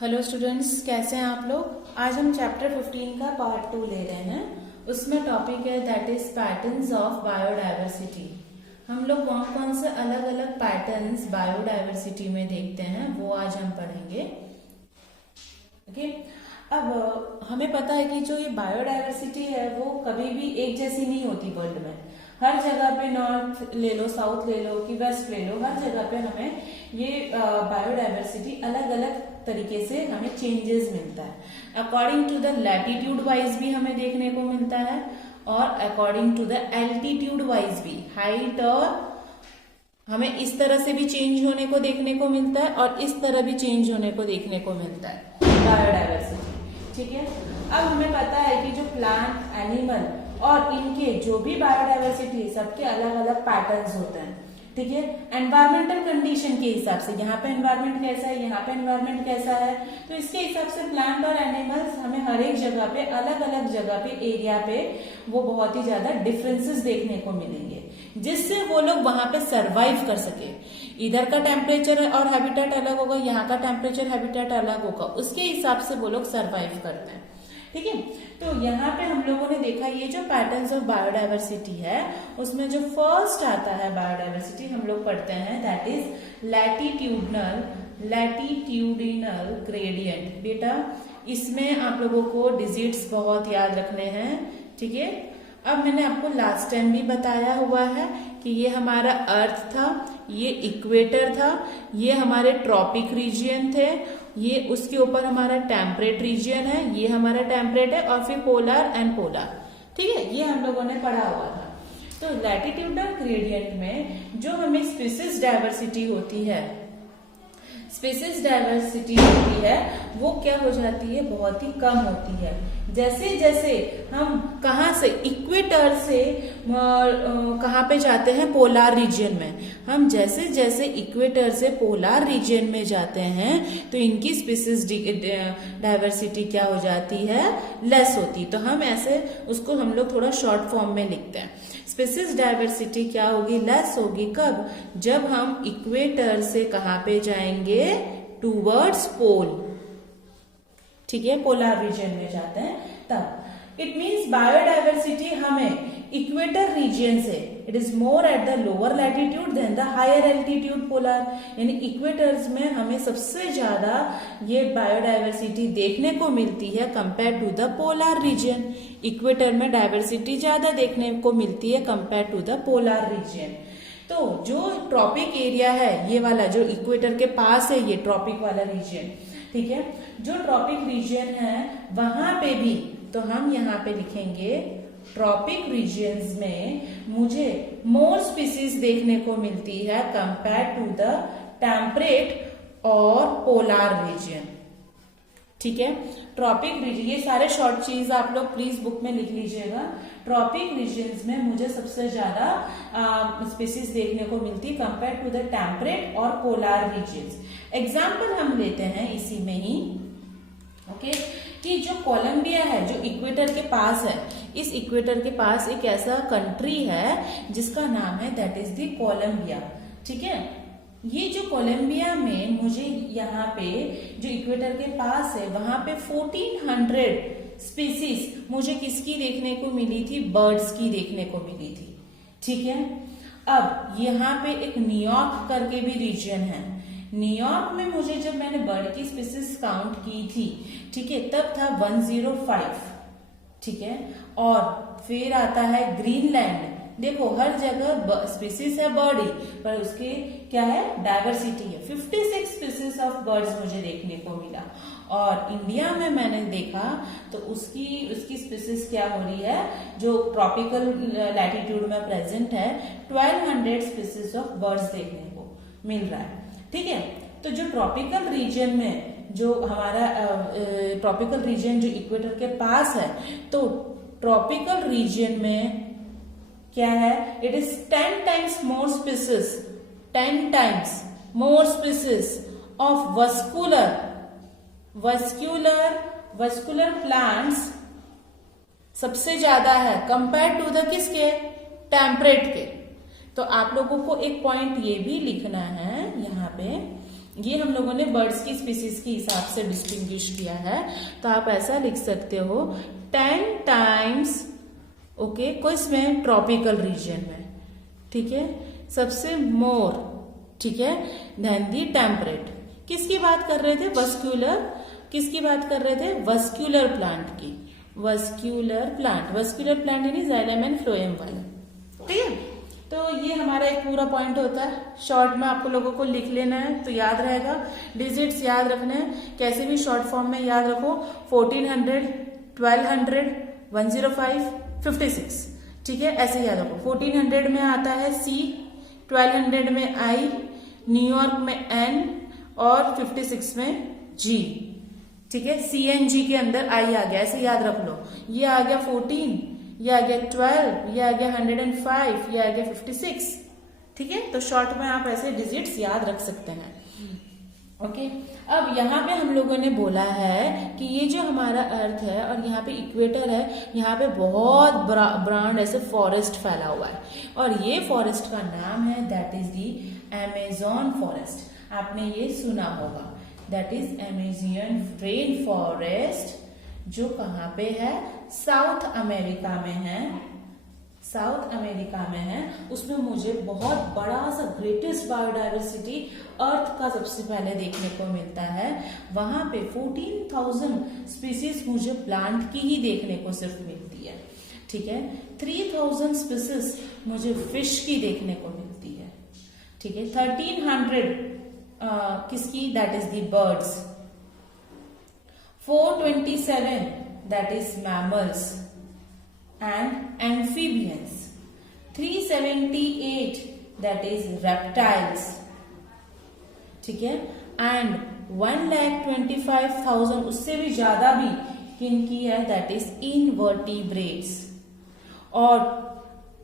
Hello students, कैसे हैं आप लोग। आज हम चैप्टर 15 का पार्ट 2 ले रहे हैं। उसमें टॉपिक है that is patterns of biodiversity. हम लोग कौन कौन से अलग अलग पैटर्न्स बायोडायवर्सिटी में देखते हैं वो आज हम पढ़ेंगे। ओके, अब हमें पता है कि जो ये बायोडायवर्सिटी है वो कभी भी एक जैसी नहीं होती वर्ल्ड में। हर जगह पे नॉर्थ ले लो, साउथ ले लो कि वेस्ट ले लो, हर जगह पे हमें ये बायोडायवर्सिटी अलग अलग तरीके से हमें चेंजेस मिलता है। According to the latitude wise भी हमें देखने को मिलता है और according to the altitude wise भी, हाइट और हमें इस तरह से भी चेंज होने को देखने को मिलता है और इस तरह भी चेंज होने को देखने को मिलता है बायोडायवर्सिटी। ठीक है, अब हमें पता है कि जो प्लांट, एनिमल और इनके जो भी बायोडायवर्सिटी सबके अलग अलग पैटर्न्स होते हैं। ठीक है, एनवायरमेंटल कंडीशन के हिसाब से यहाँ पे एनवायरमेंट कैसा है, यहाँ पे एनवायरमेंट कैसा है, तो इसके हिसाब से प्लांट और एनिमल्स हमें हर एक जगह पे, अलग अलग जगह पे, एरिया पे वो बहुत ही ज्यादा डिफरेंसेस देखने को मिलेंगे, जिससे वो लोग वहां पे सरवाइव कर सके। इधर का टेम्परेचर और हैबिटेट अलग होगा, यहाँ का टेम्परेचर हैबिटेट अलग होगा, उसके हिसाब से वो लोग सरवाइव करते हैं। ठीक है, तो यहाँ पे हम लोगों ने देखा ये जो पैटर्न्स ऑफ बायोडायवर्सिटी है उसमें जो फर्स्ट आता है बायोडायवर्सिटी हम लोग पढ़ते हैं दैट इज लैटिट्यूडिनल ग्रेडियंट। बेटा इसमें आप लोगों को डिजिट्स बहुत याद रखने हैं। ठीक है, अब मैंने आपको लास्ट टाइम भी बताया हुआ है कि ये हमारा अर्थ था, ये इक्वेटर था, ये हमारे ट्रॉपिक रीजियन थे, ये उसके ऊपर हमारा टेम्परेट रीजियन है, ये हमारा टेम्परेट है और फिर पोलर एंड पोलर। ठीक है, ये हम लोगों ने पढ़ा हुआ था। तो लैटिट्यूडल ग्रेडियंट में जो हमें स्पीसीज डायवर्सिटी होती है, वो क्या हो जाती है, बहुत ही कम होती है। जैसे जैसे हम कहाँ से, इक्वेटर से कहाँ पे जाते हैं, पोलार रीजियन में, हम जैसे जैसे इक्वेटर से पोलार रीजियन में जाते हैं तो इनकी स्पीसीज डायवर्सिटी क्या हो जाती है, लेस होती। तो हम ऐसे उसको हम लोग थोड़ा शॉर्ट फॉर्म में लिखते हैं। स्पीसीज डायवर्सिटी क्या होगी, लेस होगी। कब, जब हम इक्वेटर से कहाँ पे जाएंगे, टूवर्ड्स पोल। ठीक है, पोलर रीजन में जाते हैं तब। इट मीन्स बायोडायवर्सिटी हमें इक्वेटर रीजन से, it is more at the lower latitude than the higher altitude polar, यानी इक्वेटर्स में हमें सबसे ज्यादा ये बायोडायवर्सिटी देखने को मिलती है compare to the polar region. Equator में डायवर्सिटी ज्यादा देखने को मिलती है compare to the polar region. तो जो ट्रॉपिक एरिया है, ये वाला जो इक्वेटर के पास है, ये ट्रॉपिक वाला रीजन। ठीक है, जो ट्रॉपिक रीजन है वहां पे भी, तो हम यहाँ पे लिखेंगे ट्रॉपिक रीजन्स में मुझे मोर स्पीसीज देखने को मिलती है कंपेयर टू द टेम्परेट और पोलर रीजन। ठीक है, ट्रॉपिक रीजन, ये सारे शॉर्ट चीज आप लोग प्लीज बुक में लिख लीजिएगा। ट्रॉपिक रीजन्स में मुझे सबसे ज्यादा स्पीसीज देखने को मिलती कंपेयर टू द टेम्परेट और पोलर रीजन्स। एग्जाम्पल हम लेते हैं इसी में ही। ओके, कि जो कोलंबिया है, जो इक्वेटर के पास है, इस इक्वेटर के पास एक ऐसा कंट्री है जिसका नाम है दैट इज द कोलंबिया। ठीक है, ये जो कोलंबिया में मुझे यहाँ पे जो इक्वेटर के पास है वहां पे 1400 स्पीसीज मुझे किसकी देखने को मिली थी, बर्ड्स की देखने को मिली थी। ठीक है, अब यहाँ पे एक न्यूयॉर्क करके भी रीजन है। न्यूयॉर्क में मुझे, जब मैंने बर्ड की स्पीसीज काउंट की थी, ठीक है, तब था 105। ठीक है, और फिर आता है ग्रीनलैंड। देखो हर जगह स्पीसीज है बर्ड ही, पर उसके क्या है, डायवर्सिटी है। 56 स्पीसीज ऑफ बर्ड्स मुझे देखने को मिला। और इंडिया में मैंने देखा तो उसकी स्पीसीज क्या हो रही है, जो ट्रॉपिकल लैटिट्यूड में प्रेजेंट है, 1200 स्पीसीज ऑफ बर्ड्स देखने को मिल रहा है। ठीक है, तो जो ट्रॉपिकल रीजन में, जो हमारा ट्रॉपिकल रीजन जो इक्वेटर के पास है, तो ट्रॉपिकल रीजन में क्या है, it is 10 times more species, 10 times more species of vascular plants सबसे ज्यादा है कंपेयर टू द किसके, टेम्परेट के। तो आप लोगों को एक पॉइंट ये भी लिखना है यहाँ पे ये हम लोगों ने बर्ड्स की स्पीसीज के हिसाब से डिस्टिंग्विश किया है। तो आप ऐसा लिख सकते हो 10 टाइम्स, ओके, किस में, ट्रॉपिकल रीजन में, ठीक है, सबसे मोर, ठीक है, देन दी टेम्परेट। किसकी बात कर रहे थे, वस्क्यूलर, किसकी बात कर रहे थे, वस्क्यूलर प्लांट की, वस्क्यूलर प्लांट यानी जाइलम एंड फ्लोएम वाला, ठीक है। तो ये हमारा एक पूरा पॉइंट होता है, शॉर्ट में आपको लोगों को लिख लेना है तो याद रहेगा, डिजिट्स याद रखने हैं, कैसे भी शॉर्ट फॉर्म में याद रखो, 1400, 1200, 105, 56, ठीक है, ऐसे याद रखो। 1400 में आता है C, 1200 में I, न्यूयॉर्क में N और 56 में G, ठीक है, CNG के अंदर I आ गया, ऐसे याद रख लो। ये आ गया 14, ये आ गया 12, ये आ गया 105, ये आ गया 56, ठीक है। तो शॉर्ट में आप ऐसे डिजिट्स याद रख सकते हैं, ओके। अब यहाँ पे हम लोगों ने बोला है कि ये जो हमारा अर्थ है और यहाँ पे इक्वेटर है, यहाँ पे बहुत ब्रांड ऐसे फॉरेस्ट फैला हुआ है और ये फॉरेस्ट का नाम है that is the Amazon forest. आपने ये सुना होगा, that is Amazon rain forest, जो कहाँ पे है, साउथ अमेरिका में है, साउथ अमेरिका में है। उसमें मुझे बहुत बड़ा सा ग्रेटेस्ट बायोडाइवर्सिटी अर्थ का सबसे पहले देखने को मिलता है। वहां पे 14,000 स्पीसीज मुझे प्लांट की ही देखने को सिर्फ मिलती है, ठीक है। 3,000 स्पीसीज मुझे फिश की देखने को मिलती है, ठीक है। 1,300 किसकी, that is the birds. 427 that is mammals and amphibians, 378 that is reptiles, ठीक है, and 1,25,000 उससे भी ज्यादा भी किनकी है, that is invertebrates, और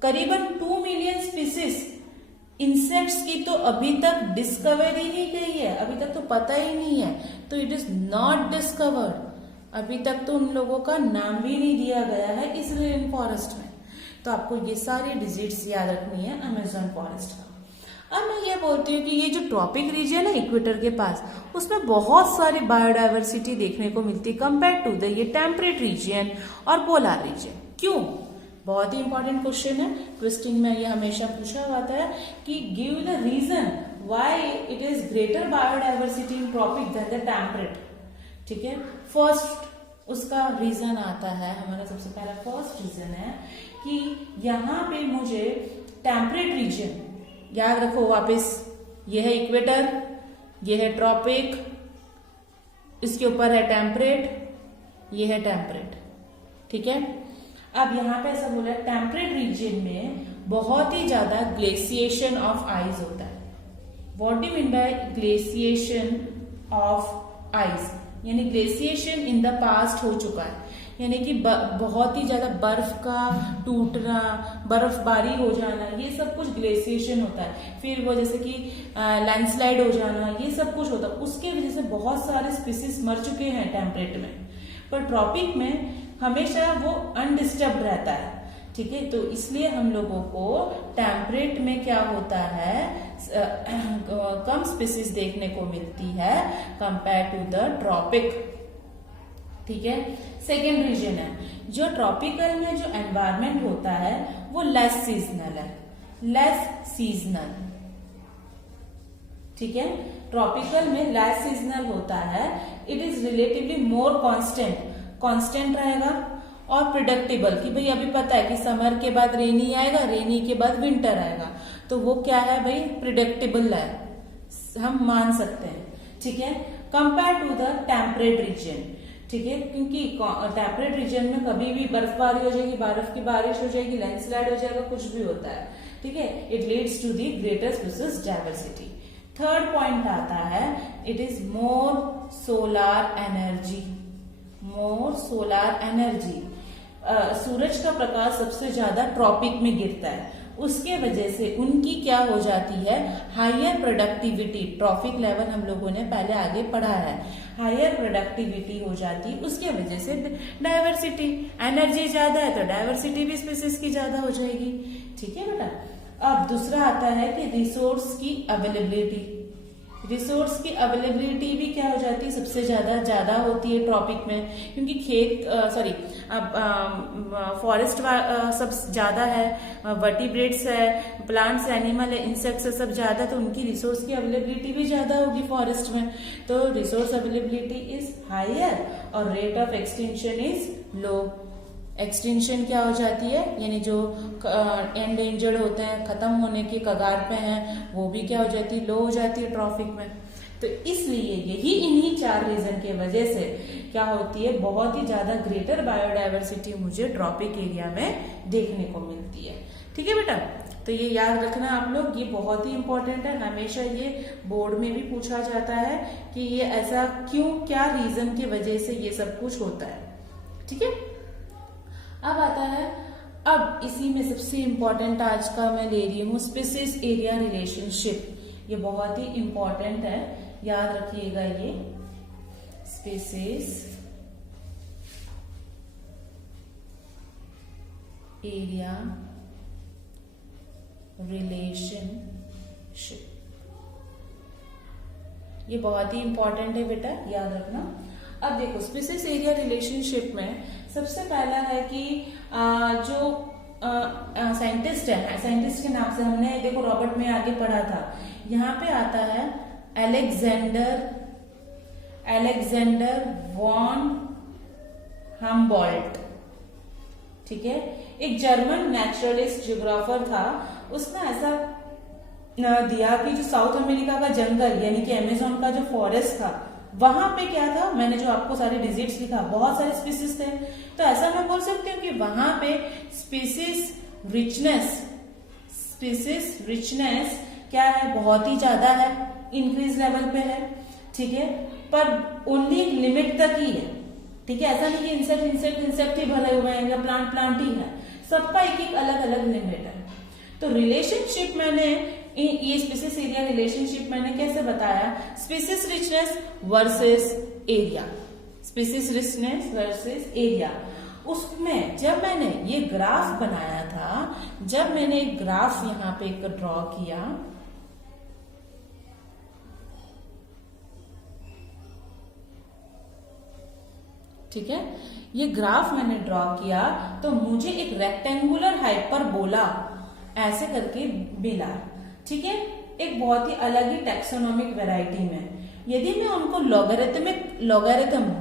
करीबन 2 मिलियन स्पीसीज इंसेक्ट्स की तो अभी तक डिस्कवर ही नहीं गई है, अभी तक तो पता ही नहीं है, तो इट इज नॉट डिस्कवर्ड, अभी तक तो उन लोगों का नाम भी नहीं दिया गया है इस रेन फॉरेस्ट में। तो आपको ये सारी डिजिट्स याद रखनी है अमेज़न फॉरेस्ट का। अब मैं ये बोलती हूँ कि ये जो ट्रॉपिक रीजन है इक्वेटर के पास, उसमें बहुत सारी बायोडाइवर्सिटी देखने को मिलती है कंपेयर टू द ये टेम्परेट रीजन और पोलर रीजन। क्यों, बहुत ही इंपॉर्टेंट क्वेश्चन है, क्वेश्चन में ये हमेशा पूछा जाता है कि give the reason why it is greater biodiversity in tropic than the temperate, ठीक है। फर्स्ट उसका रीजन आता है, हमारा सबसे पहला फर्स्ट रीजन है कि यहाँ पे मुझे टेम्परेट रीजन, याद रखो वापस, ये है इक्वेटर, ये है ट्रॉपिक, इसके ऊपर है टेम्परेट, ये है टेम्परेट, ठीक है। अब यहाँ पे ऐसा बोला है टेम्परेट रीजन में बहुत ही ज्यादा ग्लेशिएशन ऑफ आइस होता है। What do mean by glaciation of ice, यानी ग्लेशिएशन इन द पास्ट हो चुका है, यानी कि बहुत ही ज्यादा बर्फ का टूटना, बर्फबारी हो जाना, ये सब कुछ ग्लेशिएशन होता है। फिर वो जैसे कि लैंडस्लाइड हो जाना, ये सब कुछ होता है, उसके वजह से बहुत सारे स्पीसीज मर चुके हैं टेम्परेट में। पर ट्रॉपिक में हमेशा वो अनडिस्टर्ब रहता है, ठीक है। तो इसलिए हम लोगों को टेम्परेट में क्या होता है, कम स्पीसीज देखने को मिलती है कंपेयर टू द ट्रॉपिक, ठीक है। सेकेंड रीजन है, जो ट्रॉपिकल में जो एनवायरमेंट होता है वो लेस सीजनल है, लेस सीजनल, ठीक है। ट्रॉपिकल में लेस सीजनल होता है, it is relatively more constant रहेगा और प्रिडिक्टेबल, कि भाई अभी पता है कि समर के बाद रेनी आएगा, रेनी के बाद विंटर आएगा, तो वो क्या है भाई, प्रिडिक्टेबल है, हम मान सकते हैं, ठीक है। Compare to the temperate region, ठीक है, क्योंकि टेम्परेट रीजन में कभी भी बर्फबारी हो जाएगी, बर्फ की बारिश हो जाएगी, लैंडस्लाइड हो जाएगा, कुछ भी होता है, ठीक है। It leads to the greater species diversity. Third point आता है, it is more solar energy, more solar energy. सूरज का प्रकाश सबसे ज्यादा ट्रॉपिक में गिरता है, उसके वजह से उनकी क्या हो जाती है, हायर प्रोडक्टिविटी। ट्रॉपिक लेवल हम लोगों ने पहले आगे पढ़ा है, हायर प्रोडक्टिविटी हो जाती है, उसके वजह से डाइवर्सिटी, एनर्जी ज्यादा है तो डाइवर्सिटी भी स्पीसीज की ज्यादा हो जाएगी, ठीक है बेटा। अब दूसरा आता है कि रिसोर्स की अवेलेबिलिटी, रिसोर्स की अवेलेबिलिटी भी क्या हो जाती है, सबसे ज्यादा होती है ट्रॉपिक में, क्योंकि फॉरेस्ट सब ज्यादा है, वर्टिब्रेट्स है, प्लांट्स, एनिमल है, इंसेक्ट्स है, सब ज्यादा, तो उनकी रिसोर्स की अवेलेबिलिटी भी ज्यादा होगी फॉरेस्ट में, तो रिसोर्स अवेलेबिलिटी इज हायर और rate of extinction is low. Extinction क्या हो जाती है, यानी जो एंडेंजर्ड होते हैं, खत्म होने के कगार पे हैं, वो भी क्या हो जाती है, लो हो जाती है ट्रॉपिक में। तो इसलिए यही इन्हीं 4 रीजन के वजह से क्या होती है, बहुत ही ज्यादा ग्रेटर बायोडायवर्सिटी मुझे ट्रॉपिक एरिया में देखने को मिलती है। ठीक है बेटा, तो ये याद रखना आप लोग, ये बहुत ही इंपॉर्टेंट है, हमेशा ये बोर्ड में भी पूछा जाता है कि ये ऐसा क्यों, क्या रीजन की वजह से ये सब कुछ होता है। ठीक है, अब आता है, अब इसी में सबसे इंपॉर्टेंट आज का मैं ले रही हूँ स्पीसीज एरिया रिलेशनशिप। ये बहुत ही इंपॉर्टेंट है, याद रखिएगा, ये स्पीसीज एरिया रिलेशनशिप, ये बहुत ही इंपॉर्टेंट है बेटा, याद रखना। अब देखो स्पीसीज एरिया रिलेशनशिप में सबसे पहला है कि जो साइंटिस्ट है, साइंटिस्ट के नाम से हमने देखो रॉबर्ट में आगे पढ़ा था, यहाँ पे आता है अलेक्जेंडर वॉन हम्बोल्ट। ठीक है, एक जर्मन नेचुरलिस्ट जियोग्राफर था, उसने ऐसा दिया कि जो साउथ अमेरिका का जंगल यानी कि अमेजोन का जो फॉरेस्ट था, वहां पे क्या था, मैंने जो आपको सारे डिजिट्स लिखा, बहुत सारे स्पीसीज थे, तो ऐसा मैं बोल सकती हूँ कि वहां पे स्पीसीज रिचनेस क्या है, बहुत ही ज्यादा है, इंक्रीज लेवल पे है। ठीक है, पर ओनली एक लिमिट तक ही है। ठीक है, ऐसा नहीं कि इंसेक्ट ही भरे हुए हैं या प्लांट ही है, सबका एक अलग अलग लिमिट है। तो रिलेशनशिप मैंने ये स्पीसीज एरिया रिलेशनशिप मैंने कैसे बताया, species richness versus area, species richness versus area. उसमें जब मैंने ये ग्राफ बनाया था, जब मैंने एक ग्राफ यहाँ पे एक ड्रॉ किया, ठीक है, ये ग्राफ मैंने ड्रॉ किया तो मुझे एक रेक्टेंगुलर हाइपरबोला ऐसे करके मिला। ठीक है, एक बहुत ही अलग ही टैक्सोनॉमिक वैरायटी में। यदि मैं उनको लॉगरिथम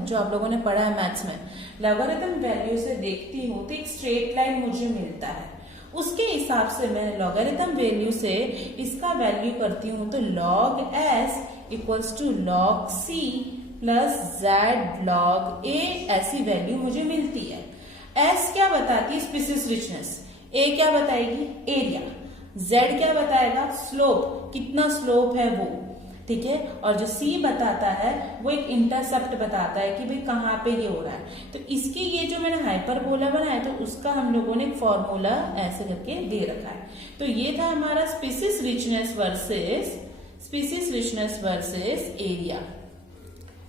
जो आप लोगों ने पढ़ा है मैथ्स में, लॉगरिथम वैल्यू से देखती हूँ तो एक स्ट्रेट लाइन मुझे मिलता है, उसके हिसाब से मैं लॉगरिथम वैल्यू से इसका वैल्यू करती हूँ तो log s equals to log c plus z log a, ऐसी वैल्यू मुझे मिलती है। s क्या बताती है, स्पीसीज रिचनेस, a क्या बताएगी, एरिया, z क्या बताएगा, स्लोप, कितना स्लोप है वो। ठीक है, और जो c बताता है वो एक इंटरसेप्ट बताता है कि भाई कहाँ पे ये हो रहा है। तो इसकी ये जो मैंने हाइपरबोला बनाया तो उसका हम लोगों ने एक फॉर्मूला ऐसे करके दे रखा है। तो ये था हमारा स्पीसीज रिचनेस वर्सेस एरिया।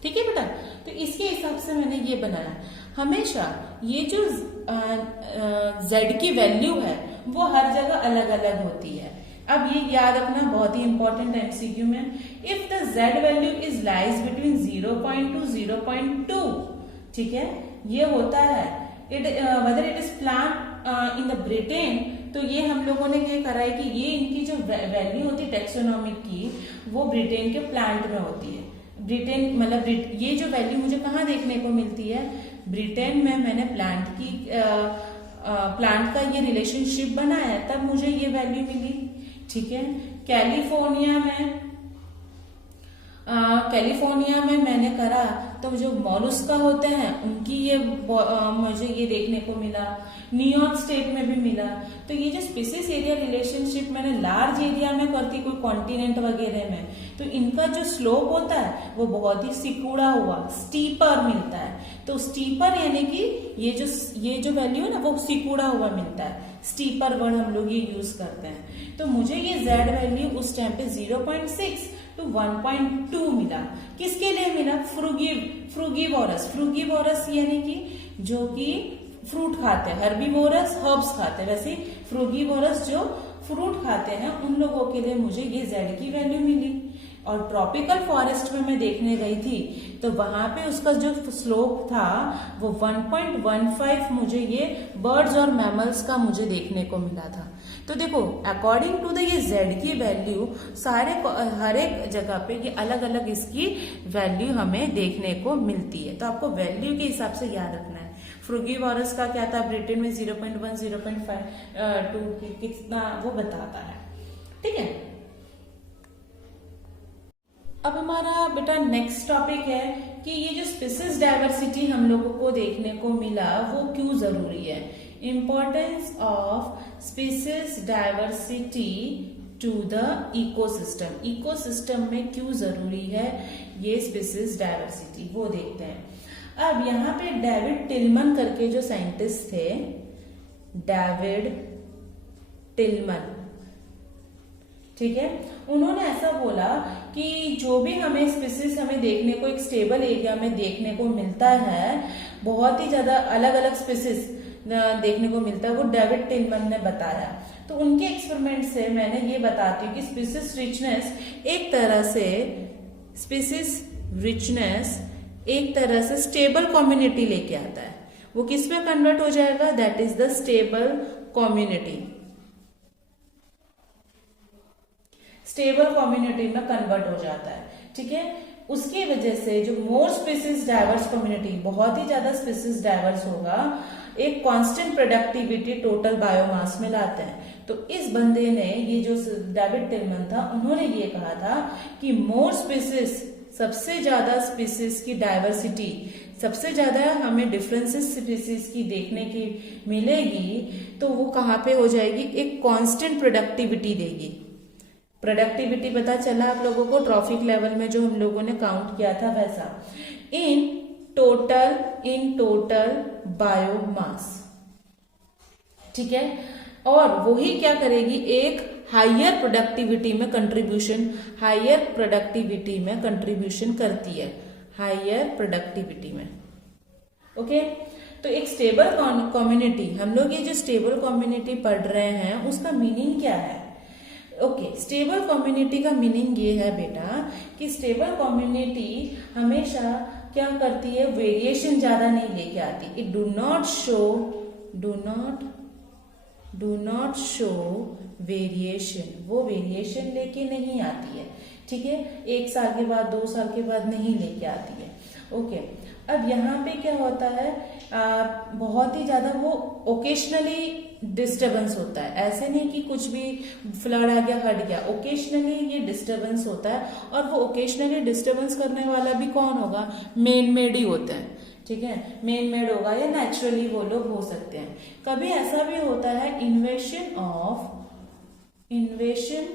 ठीक है बेटा, तो इसके हिसाब से मैंने ये बनाया। हमेशा ये जो z की वैल्यू है वो हर जगह अलग अलग होती है। अब ये याद रखना, बहुत ही इंपॉर्टेंट है एमसीक्यू में, if the z value is lies between 0.2 0.2, ठीक है, ये होता है whether it is plant in the Britain. तो ये हम लोगों ने क्या करा है कि ये इनकी जो वैल्यू होती है टैक्सोनॉमिक की, वो ब्रिटेन के प्लांट में होती है। ब्रिटेन मतलब ये जो वैल्यू मुझे कहाँ देखने को मिलती है, ब्रिटेन में मैंने प्लांट का ये रिलेशनशिप बनाया तब मुझे ये वैल्यू मिली। ठीक है, कैलिफोर्निया में मैंने करा तो जो मॉलस्का होते हैं उनकी ये मुझे ये देखने को मिला, न्यूयॉर्क स्टेट में भी मिला। तो ये जो स्पीसीज एरिया रिलेशनशिप मैंने लार्ज एरिया में करती, कोई कॉन्टिनेंट वगैरह में, तो इनका जो स्लोप होता है वो बहुत ही सिकुड़ा हुआ स्टीपर मिलता है। तो स्टीपर यानी कि ये जो वैल्यू है ना वो सिकुड़ा हुआ मिलता है, स्टीपर वर्ड हम लोग ये यूज करते हैं। तो मुझे ये z वैल्यू उस टाइम पे 0.6 to 1.2 मिला। किसके लिए मिला, फ्रूगीवोरस यानी कि जो कि फ्रूट खाते हैं, हर्बीवोरस हर्ब्स खाते हैं, वैसे फ्रूगीवोरस जो फ्रूट खाते हैं उन लोगों के लिए मुझे ये z की वैल्यू मिली। और ट्रॉपिकल फॉरेस्ट में मैं देखने गई थी तो वहां पे उसका जो स्लोप था वो 1.15 मुझे ये बर्ड्स और मैमल्स का मुझे देखने को मिला था। तो देखो अकॉर्डिंग टू द ये z की वैल्यू हर एक जगह पे ये अलग अलग इसकी वैल्यू हमें देखने को मिलती है। तो आपको वैल्यू के हिसाब से याद रखना है। फ्रूगीवोरस का क्या था, ब्रिटेन में 0.1 0.5 कितना वो बताता है। ठीक है, अब हमारा बेटा नेक्स्ट टॉपिक है कि ये जो स्पीसीज डाइवर्सिटी हम लोगों को देखने को मिला वो क्यों जरूरी है। Importance of species diversity to the ecosystem, ecosystem में क्यों जरूरी है ये स्पीसीज डाइवर्सिटी, वो देखते हैं। अब यहाँ पे डेविड टिलमन करके जो साइंटिस्ट थे, डेविड टिलमन, ठीक है, उन्होंने ऐसा बोला कि जो भी हमें स्पीसीज हमें देखने को एक स्टेबल एरिया में देखने को मिलता है, बहुत ही ज्यादा अलग अलग स्पीसीज देखने को मिलता है, वो डेविड टिलमन ने बताया। तो उनके एक्सपेरिमेंट से मैंने ये बताती हूँ कि स्पीसीज रिचनेस एक तरह से स्टेबल कम्युनिटी लेके आता है। वो किस में कन्वर्ट हो जाएगा, that is the stable community, stable community में कन्वर्ट हो जाता है। ठीक है, उसकी वजह से जो मोर स्पीसीज डाइवर्स कम्युनिटी, बहुत ही ज्यादा स्पीसीज डाइवर्स होगा, एक कांस्टेंट प्रोडक्टिविटी टोटल बायोमास में लाते हैं। तो इस बंदे ने, ये जो डेविड टिलमन था, उन्होंने ये कहा था कि मोर स्पीसीज, सबसे ज्यादा स्पीसीज की डाइवर्सिटी, सबसे ज्यादा हमें डिफरेंसेस स्पीसीज की देखने की मिलेगी, तो वो कहाँ पे हो जाएगी, एक कांस्टेंट प्रोडक्टिविटी देगी। प्रोडक्टिविटी पता चला आप लोगों को ट्रॉफिक लेवल में जो हम लोगों ने काउंट किया था वैसा, इन टोटल बायोमास। ठीक है, और वही क्या करेगी, एक हायर प्रोडक्टिविटी में कंट्रीब्यूशन करती है, हायर प्रोडक्टिविटी में। ओके, तो एक स्टेबल कम्युनिटी, हम लोग ये जो स्टेबल कम्युनिटी पढ़ रहे हैं उसका मीनिंग क्या है। ओके, स्टेबल कम्युनिटी का मीनिंग ये है बेटा कि स्टेबल कम्युनिटी हमेशा क्या करती है, वेरिएशन ज्यादा नहीं लेके आती। It do not show variation, वो वेरिएशन लेके नहीं आती है। ठीक है, 1 साल के बाद 2 साल के बाद नहीं लेके आती है। ओके, अब यहाँ पे क्या होता है, बहुत ही ज्यादा वो ओकेशनली डिस्टर्बेंस होता है, ऐसे नहीं कि कुछ भी फ्लड आ गया हट गया, ओकेशनली ये डिस्टर्बेंस होता है। और वो ओकेशनली डिस्टर्बेंस करने वाला भी कौन होगा, मैन मेड ही होता है। ठीक है, मैन मेड होगा या नेचुरली वो लोग हो सकते हैं। कभी ऐसा भी होता है invasion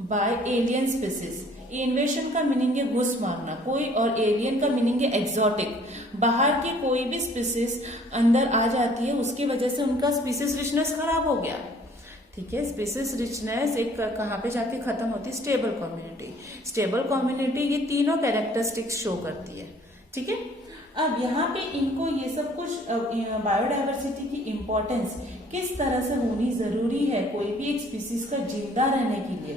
by alien species. Invasion का मीनिंग है घुस मारना कोई, और एलियन का मीनिंग है एक्सोटिक, बाहर की कोई भी स्पीसीज अंदर आ जाती है, उसकी वजह से उनका स्पीसीज रिचनेस खराब हो गया। ठीक है, स्पीसीज रिचनेस एक कहाँ पे जाके खत्म होती है, स्टेबल कम्युनिटी ये तीनों कैरेक्टरिस्टिक्स शो करती है। ठीक है, अब यहाँ पे इनको ये सब कुछ बायोडाइवर्सिटी की इम्पोर्टेंस किस तरह से होनी जरूरी है कोई भी एक स्पीसीज का जिंदा रहने के लिए,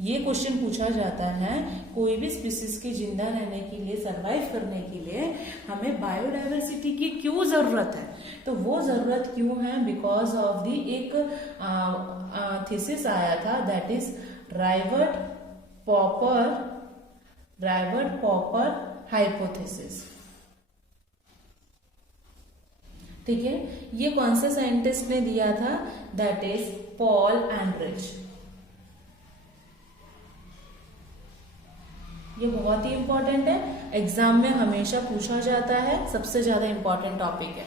ये क्वेश्चन पूछा जाता है। कोई भी स्पीसीज के जिंदा रहने के लिए, सरवाइव करने के लिए हमें बायोडाइवर्सिटी की क्यों जरूरत है, तो वो जरूरत क्यों है, बिकॉज ऑफ दी एक थीसिस आया था, दैट इज राइवर्ट पॉपर हाइपोथेसिस। ठीक है, ये कौन से साइंटिस्ट ने दिया था, दैट इज पॉल एंड्रिच। ये बहुत ही इंपॉर्टेंट है, एग्जाम में हमेशा पूछा जाता है, सबसे ज्यादा इंपॉर्टेंट टॉपिक है।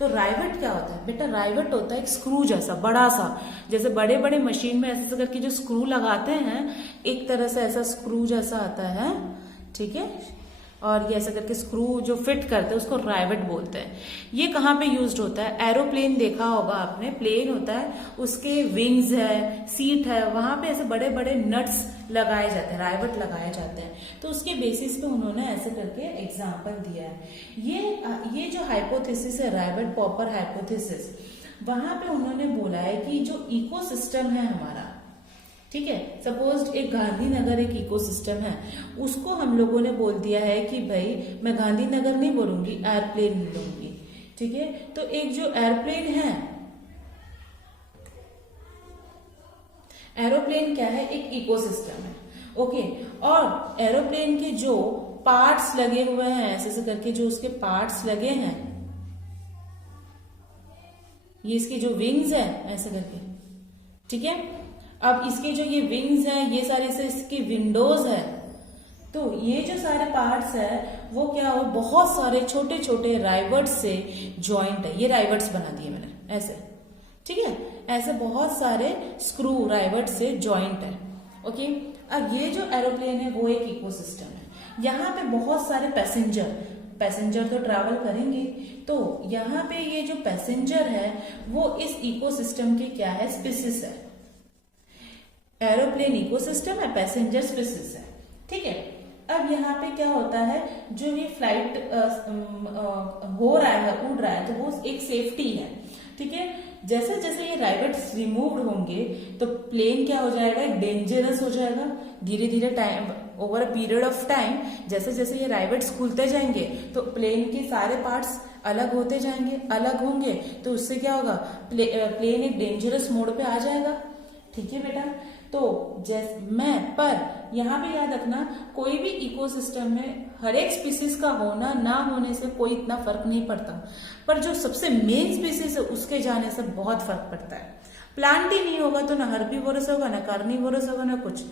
तो राइवेट क्या होता है बेटा, राइवेट होता है एक स्क्रू जैसा, बड़ा सा, जैसे बड़े बड़े मशीन में ऐसे करके जो स्क्रू लगाते हैं, एक तरह से ऐसा स्क्रू जैसा आता है। ठीक है, और ये ऐसा करके स्क्रू जो फिट करते हैं उसको राइवेट बोलते हैं। ये कहाँ पे यूज्ड होता है, एरोप्लेन देखा होगा आपने, प्लेन होता है, उसके विंग्स है, सीट है, वहां पे ऐसे बड़े बड़े नट्स लगाए जाते हैं, राइवेट लगाए जाते हैं। तो उसके बेसिस पे उन्होंने ऐसे करके एग्जाम्पल दिया है। ये जो हाइपोथेसिस है, राइवेट पॉपर हाइपोथेसिस, वहां पे उन्होंने बोला है कि जो इकोसिस्टम है हमारा, ठीक है। सपोज एक गांधीनगर एक इकोसिस्टम है, उसको हम लोगों ने बोल दिया है कि भाई मैं गांधीनगर नहीं बोलूंगी, एयरप्लेन लूंगी। ठीक है, तो एक जो एयरप्लेन है, एरोप्लेन क्या है, एक इकोसिस्टम है। ओके, और एरोप्लेन के जो पार्ट्स लगे हुए हैं, ऐसे ऐसे करके जो उसके पार्ट्स लगे हैं, ये इसकी जो विंग्स है ऐसे करके, ठीक है। अब इसके जो ये विंग्स हैं, ये सारे से इसकी विंडोज है, तो ये जो सारे पार्ट्स है वो क्या हो, बहुत सारे छोटे छोटे राइवर्ट्स से जॉइंट है। ये राइवर्ट्स बना दिए मैंने ऐसे, ठीक है, ऐसे बहुत सारे स्क्रू राइवर्ट से जॉइंट है। ओके, अब ये जो एरोप्लेन है वो एक इकोसिस्टम है। यहाँ पे बहुत सारे पैसेंजर तो ट्रैवल करेंगे, तो यहाँ पे ये जो पैसेंजर है वो इस इकोसिस्टम के क्या है, स्पीसीज है। एरोप्लेन इकोसिस्टम है, पैसेंजर स्पीसीज है। ठीक है, अब यहाँ पे क्या होता है, जो ये फ्लाइट हो रहा है, उड़ रहा है, तो वो एक सेफ्टी है। ठीक है, जैसे जैसे ये राइवर्ट्स रिमूव्ड होंगे तो प्लेन क्या हो जाएगा, डेंजरस हो जाएगा। धीरे धीरे time, over a period of time, जैसे जैसे ये राइवर्ट्स खुलते जाएंगे तो प्लेन के सारे पार्ट्स अलग होते जाएंगे, अलग होंगे, तो उससे क्या होगा, प्लेन एक डेंजरस मोड पे आ जाएगा। ठीक है बेटा, तो पर यहाँ पे याद रखना, कोई भी इकोसिस्टम में हर एक स्पीसीज का होना ना होने से कोई इतना फर्क नहीं पड़ता, पर जो सबसे मेन स्पीसीज है उसके जाने से बहुत फर्क पड़ता है। प्लांट ही नहीं होगा तो ना हर्बीवोरस होगा, ना कार्निवोरस होगा, ना कुछ।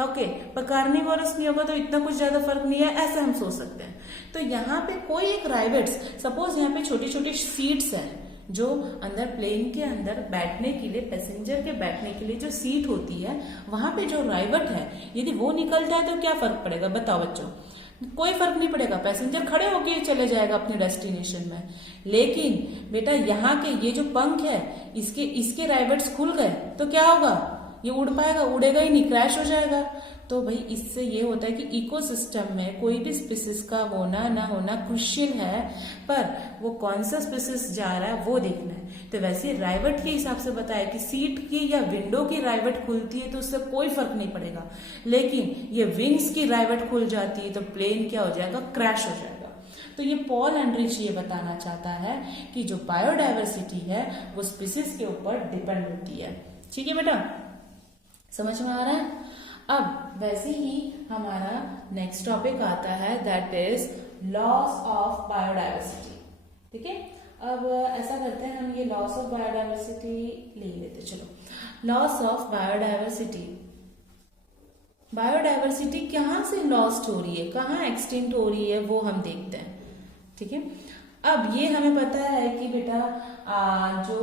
ओके, पर कार्निवोरस नहीं होगा तो इतना कुछ ज्यादा फर्क नहीं है, ऐसे हम सोच सकते हैं। तो यहाँ पे कोई एक राइवर्ट्स, सपोज यहाँ पे छोटी छोटी सीट्स हैं, जो अंदर प्लेन के अंदर बैठने के लिए, पैसेंजर के बैठने के लिए जो सीट होती है, वहां पे जो राइवर्ट है, यदि वो निकलता है तो क्या फर्क पड़ेगा, बताओ बच्चों? कोई फर्क नहीं पड़ेगा, पैसेंजर खड़े होके चले जाएगा अपने डेस्टिनेशन में। लेकिन बेटा यहाँ के ये जो पंख है, इसके राइवर्ट्स खुल गए तो क्या होगा, ये उड़ पाएगा? उड़ेगा ही नहीं, क्रैश हो जाएगा। तो भाई इससे ये होता है कि इकोसिस्टम में कोई भी स्पीसीज का होना ना होना क्रुशियल है, पर वो कौन सा स्पीसीज जा रहा है वो देखना है। तो वैसे राइवर्ट के हिसाब से बताया कि सीट की या विंडो की राइवर्ट खुलती है तो उससे कोई फर्क नहीं पड़ेगा, लेकिन ये विंग्स की राइवर्ट खुल जाती है तो प्लेन क्या हो जाएगा, क्रैश हो जाएगा। तो ये पॉल एंड्रिच ये बताना चाहता है कि जो बायोडाइवर्सिटी है वो स्पीसीज के ऊपर डिपेंड होती है। ठीक है बेटा, समझ में आ रहा है? अब वैसे ही हमारा नेक्स्ट टॉपिक आता है, that is loss of biodiversity. ठीक है, अब ऐसा करते हैं, हम ये लॉस ऑफ बायोडाइवर्सिटी ले लेते। चलो, लॉस ऑफ बायोडाइवर्सिटी, बायोडाइवर्सिटी कहाँ से लॉस्ट हो रही है, कहाँ एक्सटिंक्ट हो रही है, वो हम देखते हैं। ठीक है, अब ये हमें पता है कि बेटा जो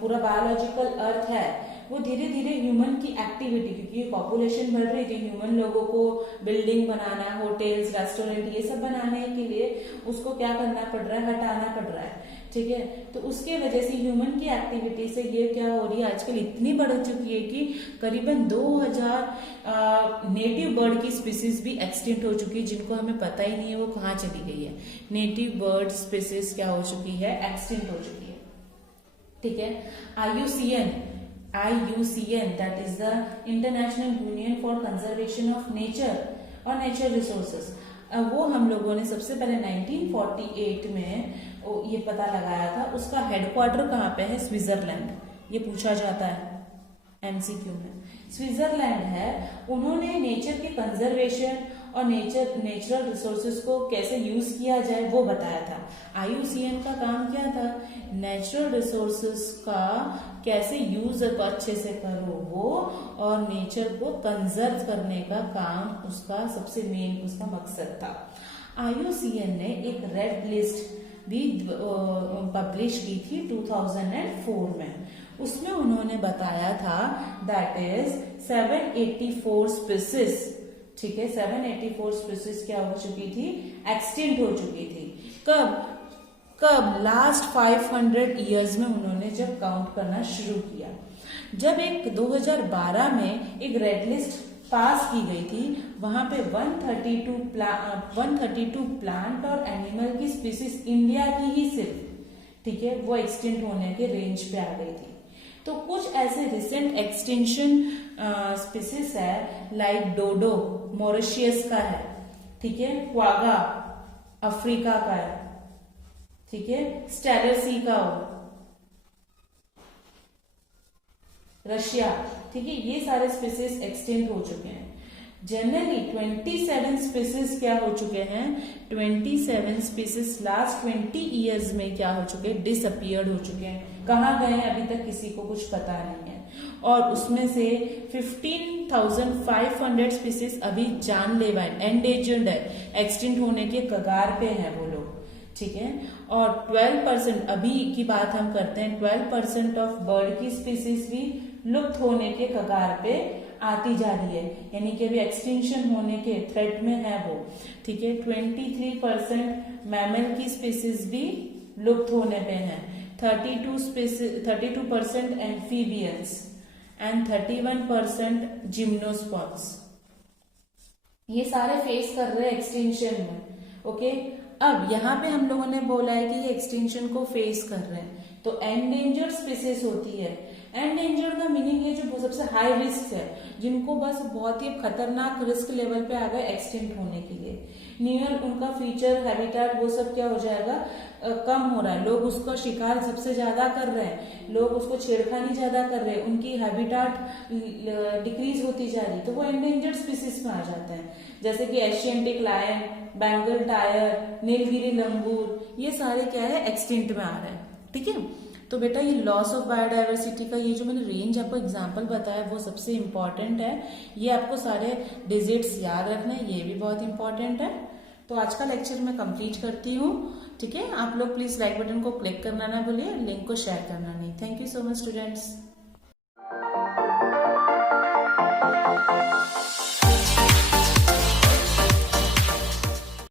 पूरा बायोलॉजिकल अर्थ है वो धीरे धीरे ह्यूमन की एक्टिविटी, क्योंकि पॉपुलेशन बढ़ रही थी, ह्यूमन लोगों को बिल्डिंग बनाना, होटल्स, रेस्टोरेंट, ये सब बनाने के लिए उसको क्या करना पड़ रहा है, हटाना पड़ रहा है। ठीक है, तो उसके वजह से ह्यूमन की एक्टिविटी से ये क्या हो रही है, आजकल इतनी बढ़ चुकी है कि करीबन 2000 नेटिव बर्ड की स्पीसीज भी एक्सटिंक्ट हो चुकी है, जिनको हमें पता ही नहीं है वो कहाँ चली गई है। नेटिव बर्ड स्पीसीज क्या हो चुकी है, एक्सटिंक्ट हो चुकी है। ठीक है, IUCN, that is the International Union for Conservation of Nature और Nature Resources, वो हम लोगों ने सबसे पहले 1948 में ये पता लगाया था। उसका हेडक्वार्टर कहाँ पे है, स्विट्जरलैंड। ये पूछा जाता है MCQ में, स्विट्जरलैंड है। उन्होंने नेचर के कंजर्वेशन और नेचुरल रिसोर्सेज को कैसे यूज किया जाए वो बताया था। IUCN का काम क्या था, नेचुरल रिसोर्सेज का कैसे यूज अच्छे से करो वो, और नेचर को कंजर्व करने का काम उसका सबसे मेन उसका मकसद था। IUCN ने एक रेड लिस्ट भी पब्लिश की थी 2004 में। उसमें उन्होंने बताया था दैट इज 784 स्पीसीज। ठीक है, 784 स्पीसीज क्या हो चुकी थी, एक्सटिंक्ट हो चुकी थी। कब लास्ट 500 इयर्स में उन्होंने जब काउंट करना शुरू किया, जब एक 2012 में एक रेड लिस्ट पास की गई थी, वहां पे 132 प्लांट और एनिमल की स्पीसीज इंडिया की ही सिर्फ, ठीक है, वो एक्सटिंक्ट होने के रेंज पे आ गई थी। तो कुछ ऐसे रिसेंट एक्सटिंक्शन स्पीसीज है, लाइक डोडो मॉरिशियस का है, ठीक है, क्वागा अफ्रीका का है, ठीक है, स्टेलर सी का हो रशिया, ठीक है, ये सारे स्पीसीज एक्सटिंक्ट हो चुके हैं। जनरली 27 स्पीसीज क्या हो चुके हैं, 27 स्पीसीज लास्ट 20 ईयर्स में क्या हो चुके हैं, डिसअपियर्ड हो चुके हैं। कहाँ गए हैं अभी तक किसी को कुछ पता नहीं है। और उसमें से 15,500 स्पीसीज अभी जानलेवा एंडेंजर्ड है, एक्सटिंक्ट होने के कगार पे हैं वो लोग, ठीक है। और 12% अभी की बात हम करते हैं, 12% ऑफ बर्ड की स्पीसीज भी लुप्त होने के कगार पे आती जा रही है, यानी कि अभी एक्सटिंक्शन होने के थ्रेट में है वो, ठीक है। 23% मैमल की स्पीसीज भी लुप्त होने पे हैं, 32% एम्फीबियंस एंड 31% जिम्नोस्पर्म्स, ये सारे फेस कर रहे हैं एक्सटिंक्शन में, ओके। अब यहाँ पे हम लोगों ने बोला है कि ये एक्सटिंक्शन को फेस कर रहे हैं, तो एंडेंजर्ड स्पीसीज होती है। एंडेंजर्ड का मीनिंग है जो सबसे हाई रिस्क है, जिनको बस बहुत ही खतरनाक रिस्क लेवल पे आ गए एक्सटिंक्ट होने के लिए। नियर उनका फीचर हैबिटेट वो सब क्या हो जाएगा, कम हो रहा है, लोग उसका शिकार सबसे ज्यादा कर रहे हैं, लोग उसको छेड़खानी ज्यादा कर रहे हैं, उनकी हैबिटेट डिक्रीज होती जा रही, तो वो एंडेंजर्ड स्पीसीज में आ जाते हैं। जैसे कि एशियंटिक लायन, बेंगल टायर, नीलगिरी लंगूर, ये सारे क्या है, एक्सटिंक्ट में आ रहे हैं, ठीक है। तो बेटा ये लॉस ऑफ बायोडायवर्सिटी का ये जो मैंने रेंज आपको एग्जांपल बताया वो सबसे इम्पोर्टेंट है, ये आपको सारे डिजिट्स याद रखना है, ये भी बहुत इंपॉर्टेंट है। तो आज का लेक्चर मैं कंप्लीट करती हूँ, ठीक है। आप लोग प्लीज लाइक बटन को क्लिक करना ना भूलिए, लिंक को शेयर करना नहीं। Thank you so much students.